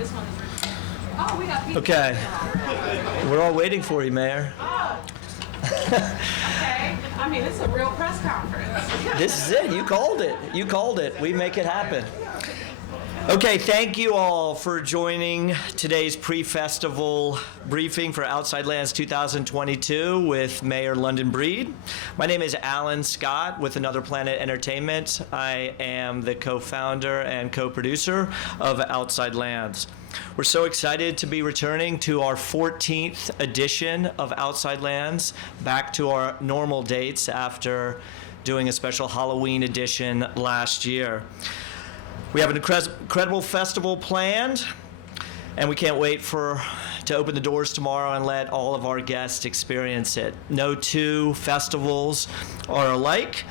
This one is Richard. Oh, we got pizza. Okay. We're all waiting for you, Mayor. Oh. Okay. I mean, it's a real press conference. This is it. You called it. You called it. We make it happen. Okay, thank you all for joining today's pre-festival briefing for Outside Lands 2022 with Mayor London Breed. My name is Alan Scott with Another Planet Entertainment. I am the co-founder and co-producer of Outside Lands. We're so excited to be returning to our 14th edition of Outside Lands, back to our normal dates after doing a special Halloween edition last year. We have an incredible festival planned, and we can't wait to open the doors tomorrow and let all of our guests experience it. No two festivals are alike,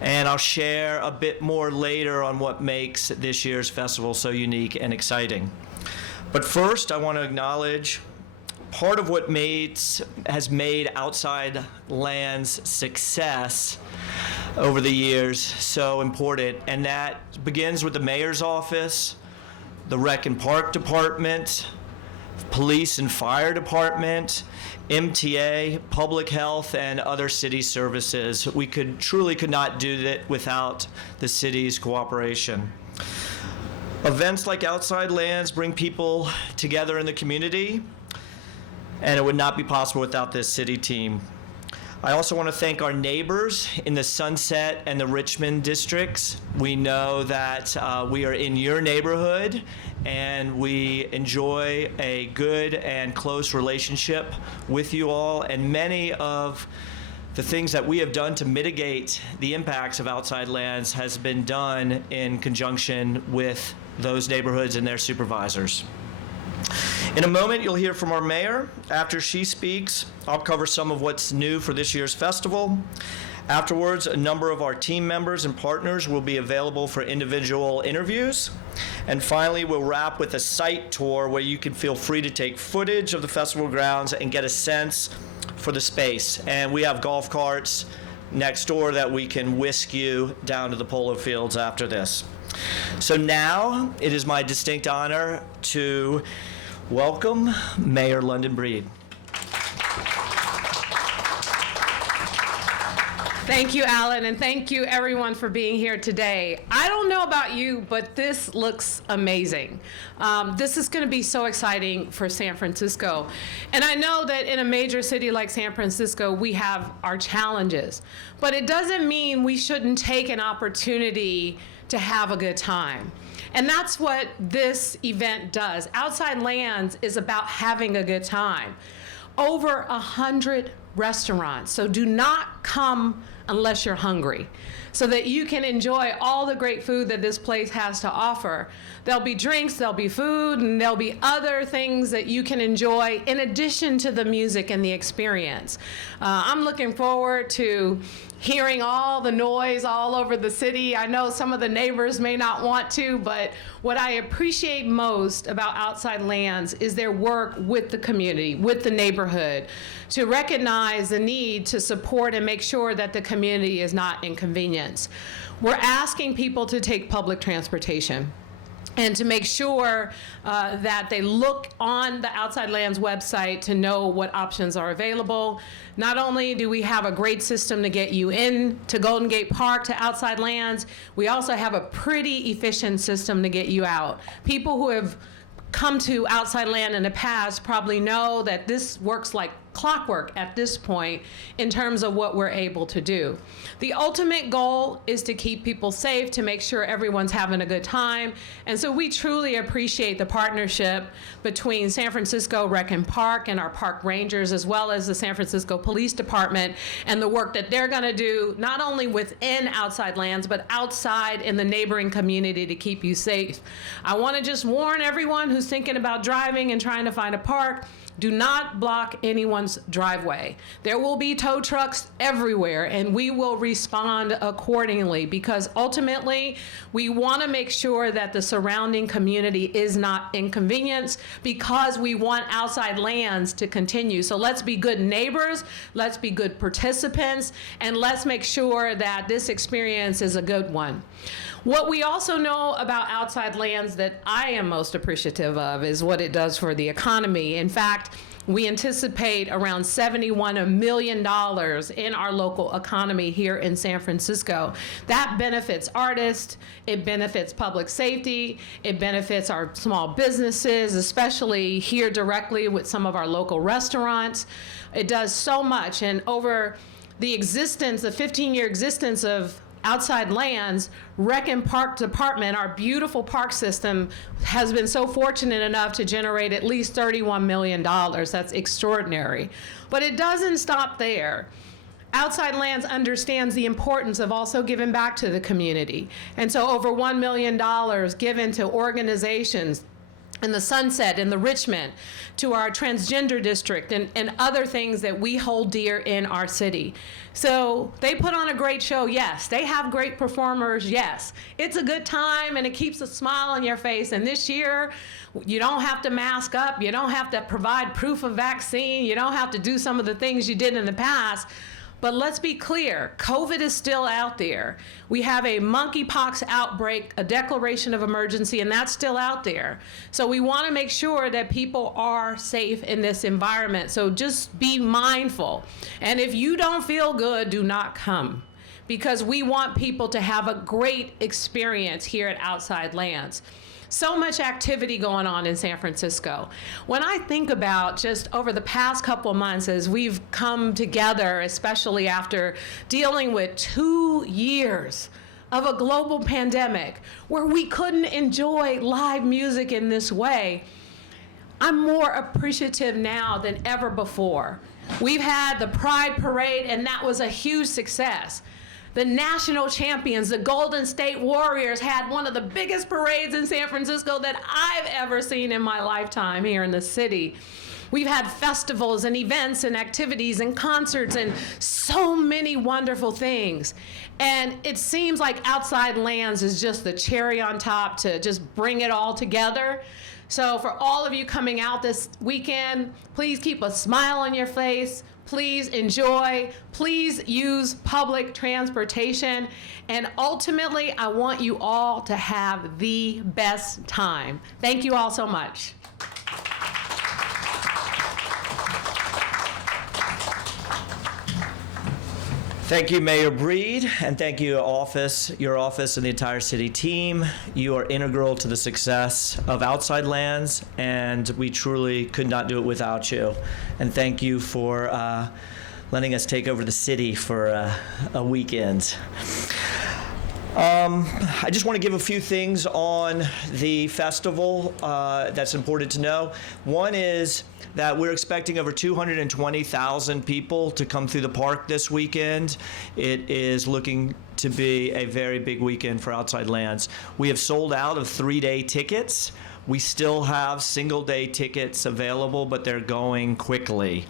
and I'll share a bit more later on what makes this year's festival so unique and exciting. But first, I want to acknowledge part of what has made Outside Lands' success over the years so important, and that begins with the mayor's office, the Rec and Park Department, Police and Fire Department, MTA, Public Health, and other city services. We truly could not do that without the city's cooperation. Events like Outside Lands bring people together in the community, and it would not be possible without this city team. I also want to thank our neighbors in the Sunset and the Richmond districts. We know that we are in your neighborhood, and we enjoy a good and close relationship with you all, and many of the things that we have done to mitigate the impacts of Outside Lands has been done in conjunction with those neighborhoods and their supervisors. In a moment, you'll hear from our mayor. After she speaks, I'll cover some of what's new for this year's festival. Afterwards, a number of our team members and partners will be available for individual interviews. And finally, we'll wrap with a site tour where you can feel free to take footage of the festival grounds and get a sense for the space. And we have golf carts next door that we can whisk you down to the polo fields after this. So now, it is my distinct honor to welcome Mayor London Breed. Thank you, Alan, and thank you, everyone, for being here today. I don't know about you, but this looks amazing. This is going to be so exciting for San Francisco. And I know that in a major city like San Francisco, we have our challenges. But it doesn't mean we shouldn't take an opportunity to have a good time. And that's what this event does. Outside Lands is about having a good time. Over 100 restaurants. So do not come unless you're hungry, so that you can enjoy all the great food that this place has to offer. There'll be drinks, there'll be food, and there'll be other things that you can enjoy in addition to the music and the experience. I'm looking forward to hearing all the noise all over the city. I know some of the neighbors may not want to, but what I appreciate most about Outside Lands is their work with the community, with the neighborhood, to recognize the need to support and make sure that the community is not inconvenienced. We're asking people to take public transportation and to make sure that they look on the Outside Lands website to know what options are available. Not only do we have a great system to get you in to Golden Gate Park, to Outside Lands, we also have a pretty efficient system to get you out. People who have come to Outside Land in the past probably know that this works like clockwork at this point in terms of what we're able to do. The ultimate goal is to keep people safe, to make sure everyone's having a good time. And so we truly appreciate the partnership between San Francisco Rec and Park and our park rangers, as well as the San Francisco Police Department, and the work that they're gonna do not only within Outside Lands, but outside in the neighboring community to keep you safe. I wanna just warn everyone who's thinking about driving and trying to find a park, do not block anyone's driveway. There will be tow trucks everywhere, and we will respond accordingly, because ultimately we want to make sure that the surrounding community is not inconvenienced, because we want Outside Lands to continue. So let's be good neighbors, let's be good participants, and let's make sure that this experience is a good one. What we also know about Outside Lands that I am most appreciative of is what it does for the economy. In fact, we anticipate around $71 million in our local economy here in San Francisco. That benefits artists, it benefits public safety, it benefits our small businesses, especially here directly with some of our local restaurants. It does so much, and over the 15-year existence of Outside Lands, Rec and Park Department, our beautiful park system, has been so fortunate enough to generate at least $31 million. That's extraordinary. But it doesn't stop there. Outside Lands understands the importance of also giving back to the community. And so over $1 million given to organizations in the Sunset, in the Richmond, to our transgender district, and other things that we hold dear in our city. So they put on a great show, yes. They have great performers, yes. It's a good time and it keeps a smile on your face. And this year, you don't have to mask up, you don't have to provide proof of vaccine, you don't have to do some of the things you did in the past. But let's be clear, COVID is still out there. We have a monkeypox outbreak, a declaration of emergency, and that's still out there. So we want to make sure that people are safe in this environment. So just be mindful. And if you don't feel good, do not come, because we want people to have a great experience here at Outside Lands. So much activity going on in San Francisco. When I think about just over the past couple of months as we've come together, especially after dealing with 2 years of a global pandemic where we couldn't enjoy live music in this way, I'm more appreciative now than ever before. We've had the Pride Parade, and that was a huge success. The national champions, the Golden State Warriors, had one of the biggest parades in San Francisco that I've ever seen in my lifetime here in the city. We've had festivals and events and activities and concerts and so many wonderful things. And it seems like Outside Lands is just the cherry on top to just bring it all together. So for all of you coming out this weekend, please keep a smile on your face. Please enjoy, please use public transportation, and ultimately, I want you all to have the best time. Thank you all so much. Thank you, Mayor Breed, and thank you, your office, and the entire city team. You are integral to the success of Outside Lands, and we truly could not do it without you. And thank you for letting us take over the city for a weekend. I just want to give a few things on the festival that's important to know. One is that we're expecting over 220,000 people to come through the park this weekend. It is looking to be a very big weekend for Outside Lands. We have sold out of 3-day tickets. We still have single-day tickets available, but they're going quickly.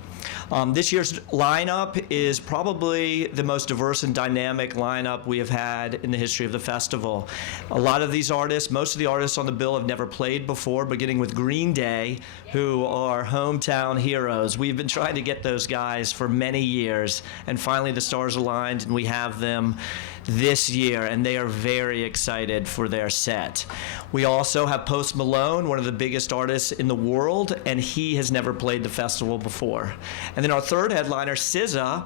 This year's lineup is probably the most diverse and dynamic lineup we have had in the history of the festival. A lot of these artists, most of the artists on the bill have never played before, beginning with Green Day, who are hometown heroes. We've been trying to get those guys for many years, and finally the stars aligned and we have them this year, and they are very excited for their set. We also have Post Malone, one of the biggest artists in the world, and he has never played the festival before. And then our third headliner, SZA,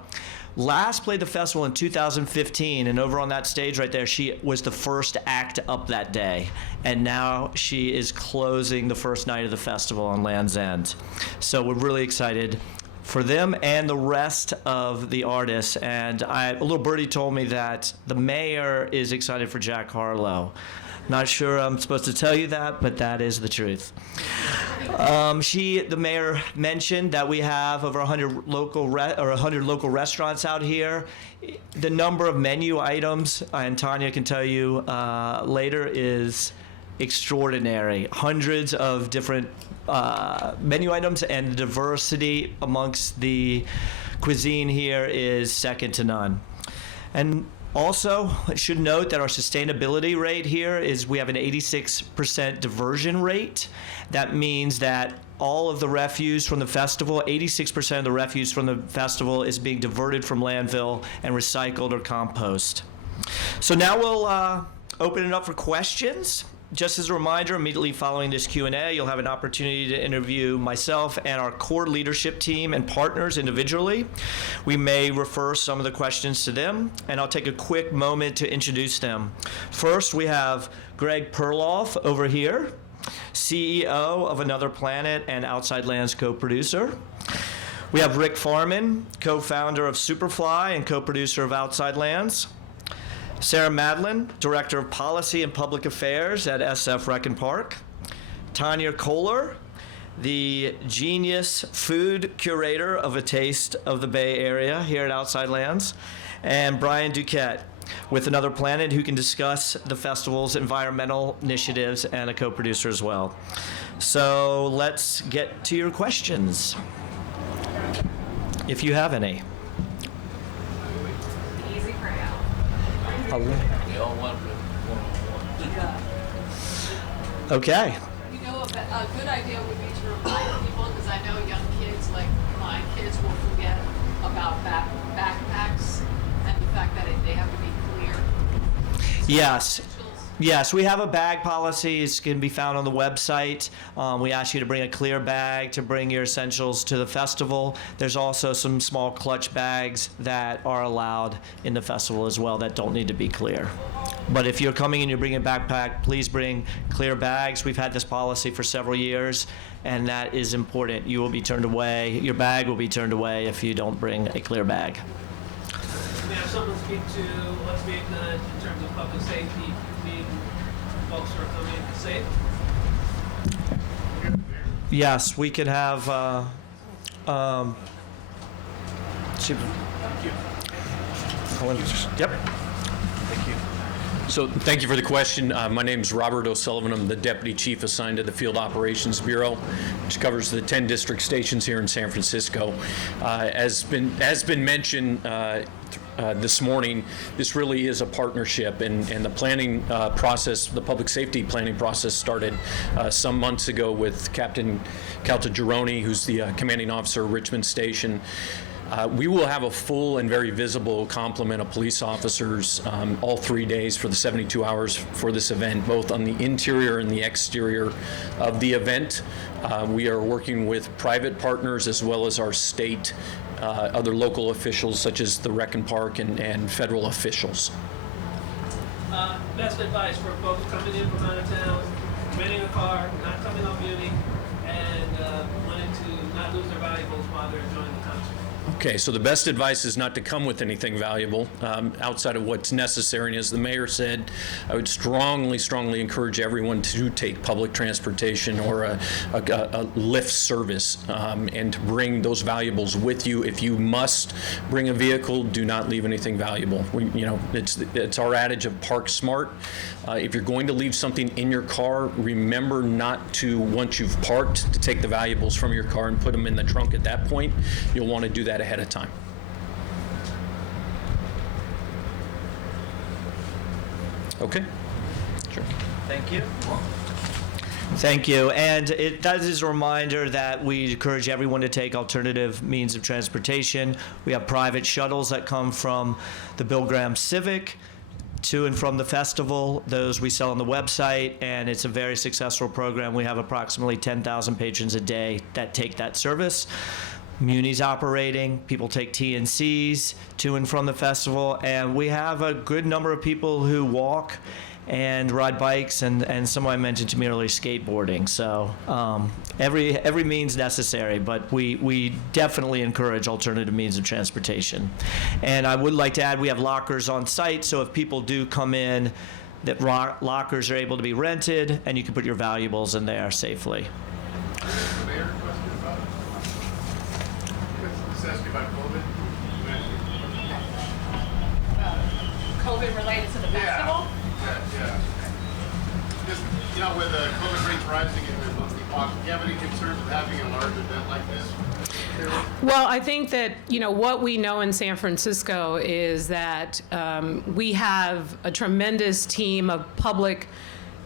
last played the festival in 2015, and over on that stage right there, she was the first act up that day. And now she is closing the first night of the festival on Land's End. So we're really excited for them and the rest of the artists. And a little birdie told me that the mayor is excited for Jack Harlow. Not sure I'm supposed to tell you that, but that is the truth. The mayor mentioned that we have over 100 local restaurants out here. The number of menu items, and Tanya can tell you later, is extraordinary. Hundreds of different menu items, and the diversity amongst the cuisine here is second to none. And also, I should note that our sustainability rate here is we have an 86% diversion rate. That means that all of the refuse from the festival, 86% of the refuse from the festival is being diverted from landfill and recycled or compost. So now we'll open it up for questions. Just as a reminder, immediately following this Q&A, you'll have an opportunity to interview myself and our core leadership team and partners individually. We may refer some of the questions to them, and I'll take a quick moment to introduce them. First, we have Greg Perloff over here, CEO of Another Planet and Outside Lands co-producer. We have Rick Farman, co-founder of Superfly and co-producer of Outside Lands. Sarah Madlin, Director of Policy and Public Affairs at SF Rec and Park. Tanya Kohler, the genius food curator of A Taste of the Bay Area here at Outside Lands. And Brian Duquette with Another Planet, who can discuss the festival's environmental initiatives and a co-producer as well. So let's get to your questions, if you have any. Okay. You know, a good idea would be to remind people, because I know young kids, like my kids, will forget about backpacks and the fact that they have to be clear. Yes. Yes, we have a bag policy. It can be found on the website. We ask you to bring a clear bag to bring your essentials to the festival. There's also some small clutch bags that are allowed in the festival as well that don't need to be clear. But if you're coming and you're bringing a backpack, please bring clear bags. We've had this policy for several years, and that is important. You will be turned away. Your bag will be turned away if you don't bring a clear bag. We have someone speak to what's being done in terms of public safety, being folks who are coming safe. Yes, we could have. Yep. Thank you. So thank you for the question. My name is Robert O'Sullivan. I'm the Deputy Chief assigned to the Field Operations Bureau, which covers the 10 district stations here in San Francisco. As been mentioned this morning, this really is a partnership, and the planning process, the public safety planning process started some months ago with Captain Caltagirone, who's the commanding officer of Richmond Station. We will have a full and very visible complement of police officers all 3 days for the 72 hours for this event, both on the interior and the exterior of the event. We are working with private partners as well as our state, other local officials such as the Rec and Park and federal officials. Best advice for folks coming in from out of town, renting a car, not coming on Muni, and wanting to not lose their valuables while they're enjoying the concert. Okay, so the best advice is not to come with anything valuable outside of what's necessary. And as the mayor said, I would strongly encourage everyone to take public transportation or a Lyft service and to bring those valuables with you. If you must bring a vehicle, do not leave anything valuable. It's our adage of park smart. If you're going to leave something in your car, remember not to, once you've parked, to take the valuables from your car and put them in the trunk at that point. You'll want to do that ahead of time. Okay? Sure. Thank you. Thank you. And that is a reminder that we encourage everyone to take alternative means of transportation. We have private shuttles that come from the Bill Graham Civic to and from the festival. Those we sell on the website, and it's a very successful program. We have approximately 10,000 patrons a day that take that service. Muni's operating, people take TNCs to and from the festival, and we have a good number of people who walk and ride bikes, and someone mentioned to me earlier, skateboarding. So every means necessary, but we definitely encourage alternative means of transportation. And I would like to add, we have lockers on site, so if people do come in, that lockers are able to be rented, and you can put your valuables in there safely. COVID related to the festival? Yeah. Just, with the COVID rates rising and the monthly cost, do you have any concerns with having a large event like this? Well, I think that, what we know in San Francisco is that we have a tremendous team of public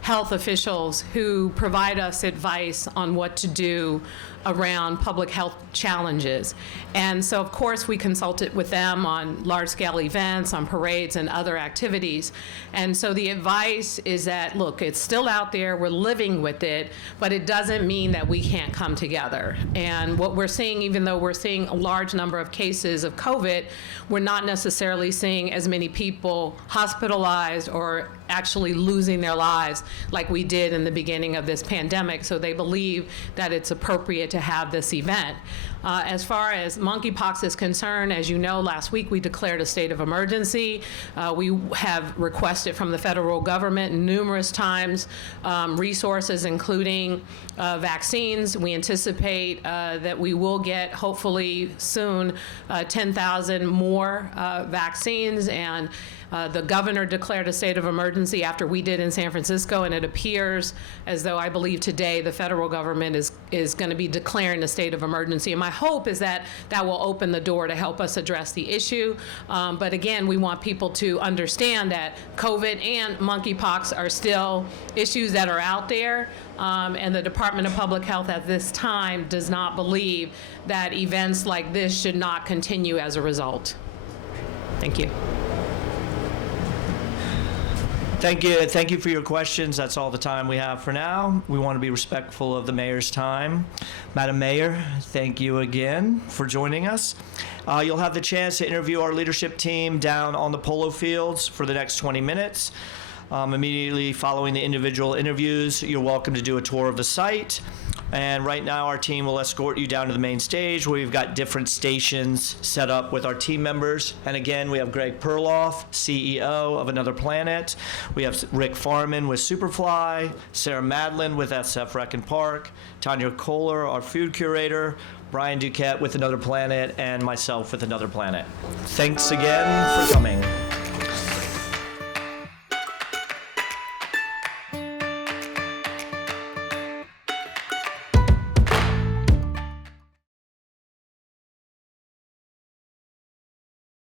health officials who provide us advice on what to do around public health challenges. And so, of course, we consulted with them on large-scale events, on parades, and other activities. And so the advice is that, look, it's still out there, we're living with it, but it doesn't mean that we can't come together. And what we're seeing, even though we're seeing a large number of cases of COVID, we're not necessarily seeing as many people hospitalized or actually losing their lives like we did in the beginning of this pandemic. So they believe that it's appropriate to have this event. As far as monkeypox is concerned, as you know, last week we declared a state of emergency. We have requested from the federal government numerous times resources, including vaccines. We anticipate that we will get, hopefully soon, 10,000 more vaccines, and the governor declared a state of emergency after we did in San Francisco, and it appears as though, I believe today, the federal government is going to be declaring a state of emergency. And my hope is that that will open the door to help us address the issue. But again, we want people to understand that COVID and monkeypox are still issues that are out there, and the Department of Public Health at this time does not believe that events like this should not continue as a result. Thank you. Thank you for your questions. That's all the time we have for now. We want to be respectful of the mayor's time. Madam Mayor, thank you again for joining us. You'll have the chance to interview our leadership team down on the polo fields for the next 20 minutes. Immediately following the individual interviews, you're welcome to do a tour of the site. And right now, our team will escort you down to the main stage where we've got different stations set up with our team members. And again, we have Greg Perloff, CEO of Another Planet. We have Rick Farman with Superfly, Sarah Madlin with SF Rec and Park, Tanya Kohler, our food curator, Brian Duquette with Another Planet, and myself with Another Planet. Thanks again for coming.